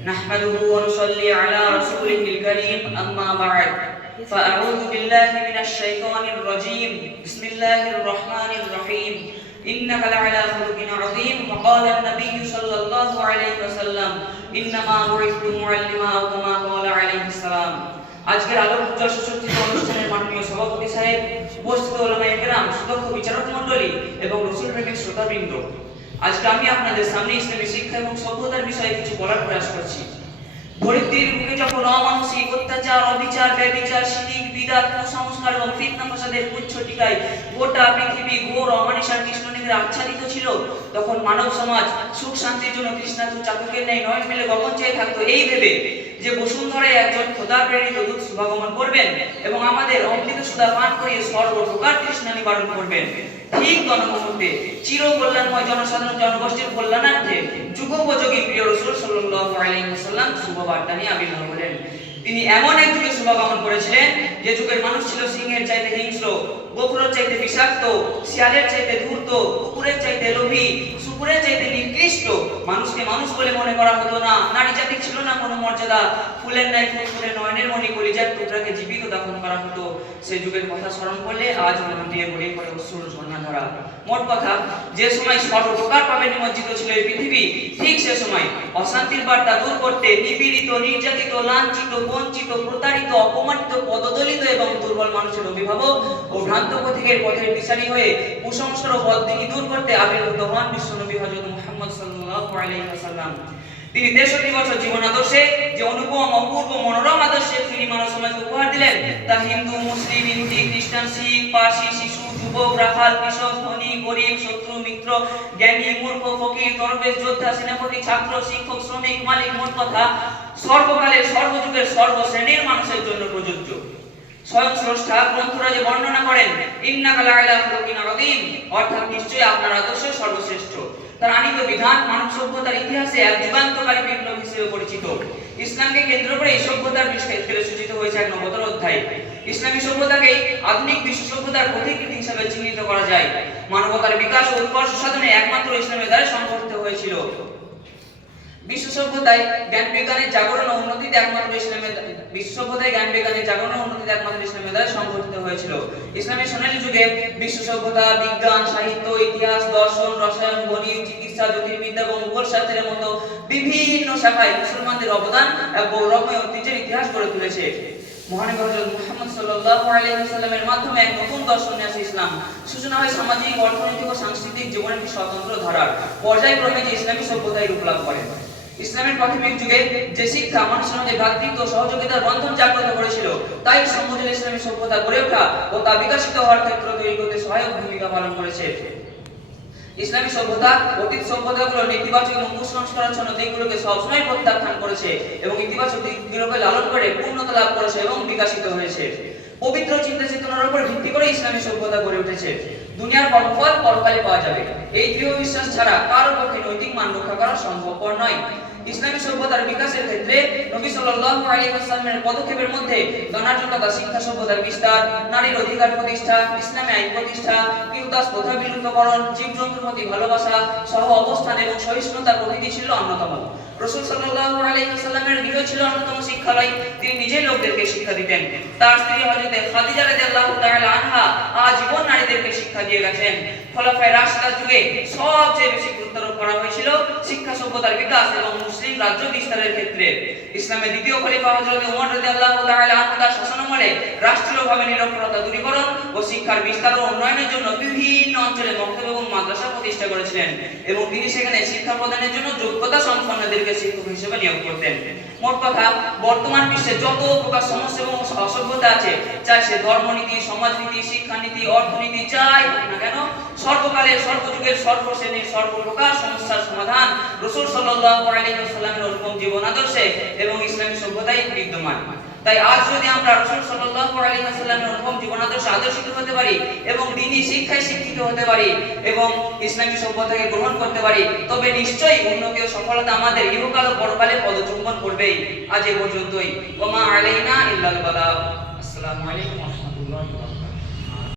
نحمده ونصلي على رسوله الكريم أما بعد فأعوذ بالله من الشيطان الرجيم بسم الله الرحمن الرحيم إنك لعلى خلق عظيم وقال النبي صلى الله عليه وسلم إنما بعثت معلما أو كما قال عليه السلام আজকের আলোক উজ্জ্বল সুসজ্জিত অনুষ্ঠানের মাননীয় সভাপতি সাহেব উপস্থিত ওলামায়ে কেরাম সুদক্ষ বিচারক মণ্ডলী এবং রসুল প্রেমিক শ্রোতাবৃন্দ আজকে আমি আপনাদের সামনে ইসলামী শিক্ষা এবং সভ্যতার ধরিত্রীর অমানসিক অত্যাচার, অবিচার, ব্যবিচার, শিরিক, বিদাত, কুসংস্কার এবং ফিতনা ফসাদের গুচ্ছ টিকায় গোটা পৃথিবী ঘোর অমানিসার কৃষ্ণনীদের আচ্ছাদিত ছিল। তখন মানব সমাজ সুখ শান্তির জন্য চাতকের ন্যায় গগন চেয়ে থাকতো। এই ভেবে যে একজন খোদা প্রেরিত দূত করবেন এবং আমাদের সুধা পান করিয়ে তৃষ্ণা নিবারণ করবেন। ঠিক তন্মুহূর্তে চির কল্যাণময় জনসাধারণ জনগোষ্ঠীর কল্যাণার্থে যুগোপযোগী প্রিয় রসুল সাল্লাল্লাহু শুভবার্তা নিয়ে আবির্ভাব তিনি এমন এক যুগে শুভাগমন করেছিলেন যে যুগের মানুষ ছিল সিংহের চাইতে হিংস্র গোখরের চাইতে বিষাক্ত, শিয়ালের চাইতে ধূর্ত, কুকুরের চাইতে লোভী সুকুরের চাইতে নিকৃষ্ট। মানুষকে মানুষ বলে মনে করা হতো না। নারী জাতির ছিল না কোনো মর্যাদা। ফুলের ন্যায় ফুলফুলে নয়নের মণি কলিজার টুকরাকে জীবিত দাফন করা হতো। সেই যুগের কথা স্মরণ করলে আজ মন দিয়ে গড়ে পড়ে অশ্রুর ঝর্ণা ধরা মোট কথা, যে সময় সর্বপ্রকার পাবে নিমজ্জিত ছিল এই পৃথিবী, ঠিক সে সময় অশান্তির বার্তা দূর করতে নিপীড়িত, নির্যাতিত, লাঞ্ছিত, বঞ্চিত, প্রতারিত, অপমানিত, পদদলিত এবং দুর্বল মানুষের অভিভাবক ভ্রান্ত পথিকের পথের দিশারি হয়ে কুসংস্কার ও বদদিনী দূর করতে আবির্ভূত হন বিশ্বনবী হযরত মুহাম্মদ সাল্লাল্লাহু আলাইহি ওয়াসাল্লাম। তিনি তেষট্টি বছর জীবন আদর্শে যে অনুপম, অপূর্ব, মনোরম আদর্শে তিনি মানব সমাজকে উপহার দিলেন, তা হিন্দু, মুসলিম, ইহুদি, খ্রিস্টান, শিখ, পার্সি, শিশু, যুবক, রাখাল, কৃষক, ধনী, গরিব, শত্রু, মিত্র, জ্ঞানী, মূর্খ, ফকির দরবেশ যোদ্ধা, সেনাপতি, ছাত্র, শিক্ষক, শ্রমিক, মালিক মোট কথা সর্বকালের, সর্বযুগের, সর্বশ্রেণীর মানুষের জন্য প্রযোজ্য। পরিচিত। ইসলামকে কেন্দ্র করে এই সভ্যতার সূচিত হয়েছে এক নবতর অধ্যায়। ইসলামী সভ্যতাকে আধুনিক বিশ্ব সভ্যতার চিহ্নিত করা যায়। মানবতার বিকাশ ও উৎকর্ষ সাধনে একমাত্র ইসলামের দ্বারা সংঘটিত হয়েছিল। বিশ্ব জ্ঞান বিজ্ঞানের জাগরণ ও উন্নতিতে একমাত্র ইসলামের বিশ্ব সভ্যতায় জ্ঞান বিজ্ঞানের জাগরণ ও উন্নতিতে একমাত্র ইসলামের দ্বারা সংঘটিত হয়েছিল। ইসলামের সোনালী যুগে বিশ্ব সভ্যতা বিজ্ঞান, সাহিত্য, ইতিহাস, দর্শন, রসায়ন, গণিত, চিকিৎসা, জ্যোতির্বিদ্যা এবং ভূগোল শাস্ত্রের মতো বিভিন্ন শাখায় মুসলমানদের অবদান গৌরবময় ঐতিহ্যের ইতিহাস গড়ে তুলেছে। মহানবী মাধ্যমে এক নতুন দর্শন নিয়ে আসে ইসলাম। সূচনা হয় সামাজিক, অর্থনৈতিক ও সাংস্কৃতিক জীবনের একটি স্বতন্ত্র ধারার। পর্যায়ক্রমে যে ইসলামী সভ্যতায় রূপ লাভ ইসলামের প্রাথমিক যুগে যে শিক্ষা মানুষের মধ্যে ভ্রাতৃত্ব সহযোগিতার বন্ধন জাগ্রত করেছিল, তাই সমুদ্র ইসলামী সভ্যতা গড়ে ওঠা ও তা বিকশিত হওয়ার ক্ষেত্র তৈরি করতে সহায়ক ভূমিকা পালন করেছে। ইসলামী সভ্যতা, অতীত সভ্যতাগুলো নেতিবাচক এবং জন্য দিকগুলোকে সবসময় প্রত্যাখ্যান করেছে এবং ইতিবাচক দিকগুলোকে লালন করে পূর্ণতা লাভ করেছে এবং বিকাশিত হয়েছে। পবিত্র চিন্তা চেতনার উপর ভিত্তি করে ইসলামী সভ্যতা গড়ে উঠেছে। দুনিয়ার কর্মফল পরকালে পাওয়া যাবে। এই দৃঢ় বিশ্বাস ছাড়া কারও পক্ষে নৈতিক মান করা সম্ভবপর নয়। ইসলামী সভ্যতার বিকাশের ক্ষেত্রে নবী সাল্লাল্লাহু আলাইহি ওয়াসাল্লামের পদক্ষেপের মধ্যে জ্ঞানার্জনতা শিক্ষা সভ্যতার বিস্তার, নারীর অধিকার প্রতিষ্ঠা, ইসলামী আইন প্রতিষ্ঠা কিউদাস প্রথা বিলুপ্তকরণ, জীবজন্তুর প্রতি ভালোবাসা সহ অবস্থান এবং সহিষ্ণুতা প্রভৃতি ছিল অন্যতম। রসুল সাল্লাল্লাহু আলাইহি ওয়াসাল্লামের গৃহ ছিল অন্যতম শিক্ষালয়। তিনি নিজেই লোকদেরকে শিক্ষা দিতেন। তার স্ত্রী হযরত খাদিজা রাদিয়াল্লাহু তাআলা আনহা আজীবন নারীদেরকে শিক্ষা দিয়ে গেছেন। খোলাফায়ে রাশিদার যুগে সবচেয়ে বেশি গুরুত্ব করা হয়েছিল শিক্ষা সভ্যতার বিকাশ এবং মুসলিম রাজ্য বিস্তারের ক্ষেত্রে। ইসলামের দ্বিতীয় খলিফা হযরত ওমর রাদিয়াল্লাহু তাআলা আনহু তার শাসনামলে রাষ্ট্রীয়ভাবে নিরক্ষরতা দূরীকরণ ও শিক্ষার বিস্তার ও উন্নয়নের জন্য বিভিন্ন অঞ্চলে মক্তব এবং মাদ্রাসা প্রতিষ্ঠা করেছিলেন এবং তিনি সেখানে শিক্ষা প্রদানের জন্য যোগ্যতা সম্পন্নদেরকে শিক্ষক হিসেবে নিয়োগ করতেন। মোট কথা, বর্তমান বিশ্বে যত প্রকার সমস্যা এবং অসভ্যতা আছে, চাই সে ধর্মনীতি, সমাজনীতি, শিক্ষানীতি, অর্থনীতি, যাই হোক না কেন সর্বযুগের সর্বশ্রেণীর সর্বপ্রকার সমস্যার সমাধান রসুল সাল্লাল্লাহু আলাইহি অনুপম জীবন আদর্শে এবং ইসলামী সভ্যতায় বিদ্যমান। তাই আজ যদি আমরা রসুল সাল্লাল্লাহু অনুপম জীবন আদর্শে আদর্শিত হতে পারি এবং দিনই শিক্ষায় শিক্ষিত হতে পারি এবং ইসলামী সভ্যতাকে গ্রহণ করতে পারি, তবে নিশ্চয়ই উন্নতি ও সফলতা আমাদের ইহকাল ও পরকালে পদচুম্বন করবেই। আজ এ পর্যন্তই। ওমা আলাইনা ইল্লাল বালাগ আসসালামু আলাইকুম।